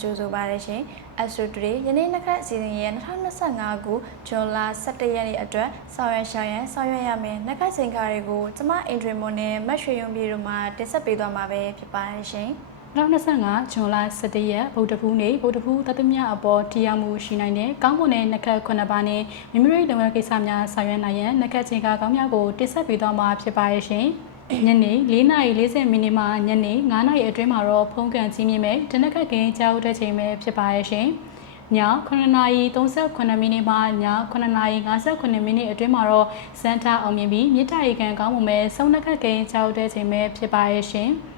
ကြိုဆိုပါရရှင်။ Astro Today ယနေ့နှစ်ခတ်အစီအစဉ်ရဲ့2025ခုဇွန်လ17ရက်နေ့အတွက်ဆောင်ရွက်ရှောင်ရန်ဆောင်ရွက်ရမယ်နှစ်ခတ်ချိန်ခါတွေကိုကျမအင်ဒရီမွန်နဲ့မတ်ရွှေယုံပြည်တို့မှတင်ဆက်ပေးသွားမှာပဲဖြစ်ပါရရှင်။2025ဇွန်လ17ရက်ဗုဒ္ဓဖူးနေ့ဗုဒ္ဓဖူးသတ္တမြအပေါ်တရားမှုရှိနိုင်တဲ့ကောင်းမွန်တဲ့နှက်ခတ်ခုနှစ်ပါးနဲ့မိမိတို့လုပ်ငန်းကိစ္စများဆောင်ရွက်နိုင်ရန်နှက်ခတ်ချိန်ကကောင်းများကိုတင်ဆက်ပေးသွားမှာဖြစ်ပါရဲ့ရှင်။ ညနေ4:40မိနစ်မှညနေ9:00အတွင်းမှာတော့ဖုန်းကန်ကြီးမြင့်မဲ့တနက်ကကင်းကြောက်တဲ့ချိန်ပဲဖြစ်ပါရဲ့ရှင်။ည9:38မိနစ်မှည9:58မိနစ်အတွင်းမှာတော့စန်တာအောင်မြင်ပြီးမြစ်တာရီကန်ကောင်းမှုမဲ့စုံနှက်ကကင်းကြောက်တဲ့ချိန်ပဲဖြစ်ပါရဲ့ရှင်။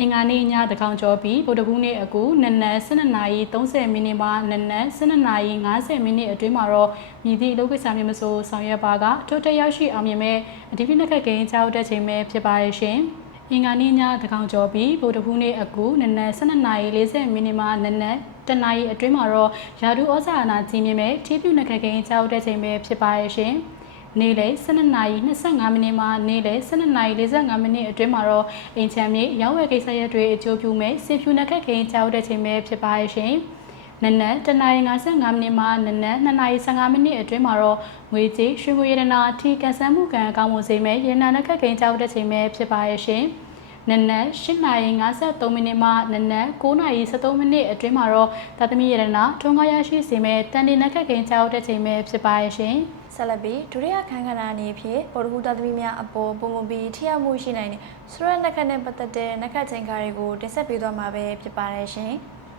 အင်္ဂါနေ့ညတကောင်ကျော်ပြီးဗုဒ္ဓဘုနေ့အကူနနက်12:30မိနစ်မှနနက်12:50မိနစ်အတွင်းမှာတော့မြည်သည့်အလုပ်ကိစ္စမျိုးမဆိုဆောင်ရွက်ပါကထို့တက်ရောက်ရှိအောင်မြင်မဲ့အဒီဖိနက်ကကိန်းကြောက်တဲ့ချိန်ပဲဖြစ်ပါရဲ့ရှင်။အင်္ဂါနေ့ညတကောင်ကျော်ပြီးဗုဒ္ဓဘုနေ့အကူနနက်12:40မိနစ်မှနနက်တနာရီအတွင်းမှာတော့ယာဒူဩဇာအနာကြီးမြင့်မဲ့ထီးပြူနက်ကကိန်းကြောက်တဲ့ချိန်ပဲဖြစ်ပါရဲ့ရှင်။ နေ့လယ်12:25မိနစ်မှနေ့လယ်12:45မိနစ်အတွင်းမှာတော့အင်ချမ်းမြေရောင်းဝယ်ကိစ္စရပ်တွေအကျိုးပြုမဲ့စင်ဖြူနက်ခက်ခင်းကြောက်တဲ့ချိန်ပဲဖြစ်ပါရဲ့ရှင်။နနက်တနာရီ55မိနစ်မှနနက်2နာရီ15မိနစ်အတွင်းမှာတော့ငွေကြေးရွှေငွေရတနာအထီးကန်ဆန်းမှုကံအကောင်းမှုစိတ်မဲ့ရတနာနက်ခက်ခင်းကြောက်တဲ့ချိန်ပဲဖြစ်ပါရဲ့ရှင်။နနက်8:53မိနစ်မှနနက်9:73မိနစ်အတွင်းမှာတော့သတ္တမီရတနာထုံကားရရှိစေမဲ့တန်တင်နက်ခက်ခင်းကြောက်တဲ့ချိန်ပဲဖြစ်ပါရဲ့ရှင်။ ဆက်လက်ပြီးဒုတိယခန်းကဏ္ဍအနေဖြင့်ပေါ်တူဂူသားသမီးများအပေါ်ပုံပုံပြီးထိရောက်မှုရှိနိုင်တဲ့စရနက်ခတ်နဲ့ပတ်သက်တဲ့နက်ခတ်ချိန်ခါတွေကိုတင်ဆက်ပေးသွားမှာပဲဖြစ်ပါတယ်ရှင်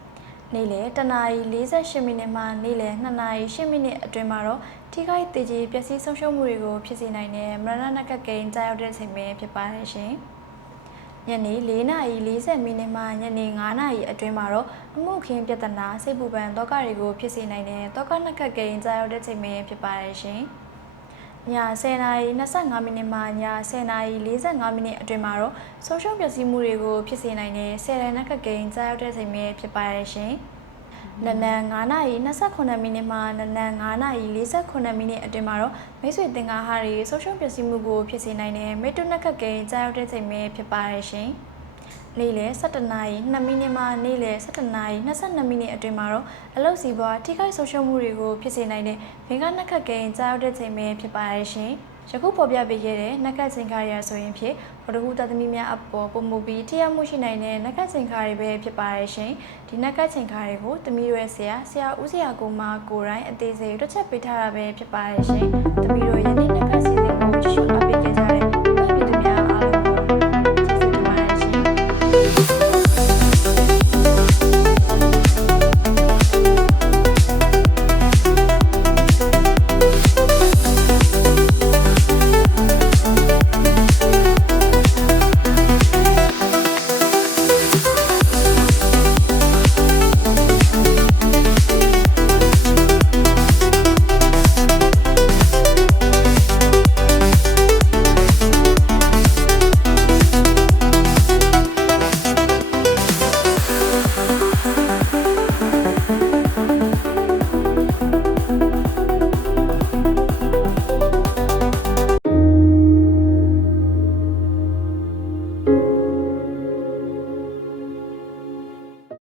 ။နေ့လယ်တနာရီ48မိနစ်မှနေ့လယ်2နာရီ8မိနစ်အတွင်းမှာတော့ထိခိုက်သေးကြီးပျက်စီးဆုံးရှုံးမှုတွေကိုဖြစ်စေနိုင်တဲ့မရဏနက်ခတ်ကိန်းကြားရောက်တဲ့ချိန်ပဲဖြစ်ပါတယ်ရှင်။ ညနေ4:40မိနစ်မှညနေ9:00အတွင်းမှာတော့အမှုခင်းပြဿနာစိတ်ပူပန်တောကတွေကိုဖြစ်စေနိုင်တဲ့တောကနက်ခတ်ကိန်းကြားရောက်တဲ့ချိန်ပဲဖြစ်ပါတယ်ရှင်။ည10:25မိနစ်မှည10:45မိနစ်အတွင်းမှာတော့ဆိုရှယ်ပျက်စီးမှုတွေကိုဖြစ်စေနိုင်တဲ့ဆယ်ရနက်ခတ်ကိန်းကြားရောက်တဲ့ချိန်ပဲဖြစ်ပါတယ်ရှင်။ နနက်9:29မိနစ်မှနနက်9:48မိနစ်အတွင်းမှာတော့မိတ်ဆွေတင်ကားဟာတွေဆိုရှယ်ပျက်စီးမှုကိုဖြစ်စေနိုင်တဲ့မေတ္တနက်ခတ်ကိန်းကြားရောက်တဲ့ချိန်ပဲဖြစ်ပါတယ်ရှင်။နေ့လယ်17နာရီ2မိနစ်မှနေ့လယ်17နာရီ22မိနစ်အတွင်းမှာတော့အလုတ်စီပွားထိခိုက်ဆုံးရှုံးမှုတွေကိုဖြစ်စေနိုင်တဲ့ဘင်္ဂနက်ခတ်ကိန်းကြားရောက်တဲ့ချိန်ပဲဖြစ်ပါရဲ့ရှင်။ ယခုပေါ်ပြပေးခဲ့တဲ့နက်ခတ်ချိန်ခါရဆိုရင်ဖြင့်ဗဒဟုတသမီများအပေါ်ပုံမူပြီးထိရောက်မှုရှိနိုင်တဲ့နက်ခတ်ချိန်ခါတွေပဲဖြစ်ပါရဲ့ရှင်။ဒီနက်ခတ်ချိန်ခါတွေကိုသမီးတို့ရဲ့ဆရာဆရာဦးဆရာကိုမကိုရိုင်းအသေးစိတ်တွက်ချက်ပေးထားတာပဲဖြစ်ပါရဲ့ရှင်။သမီးတို့ယနေ့န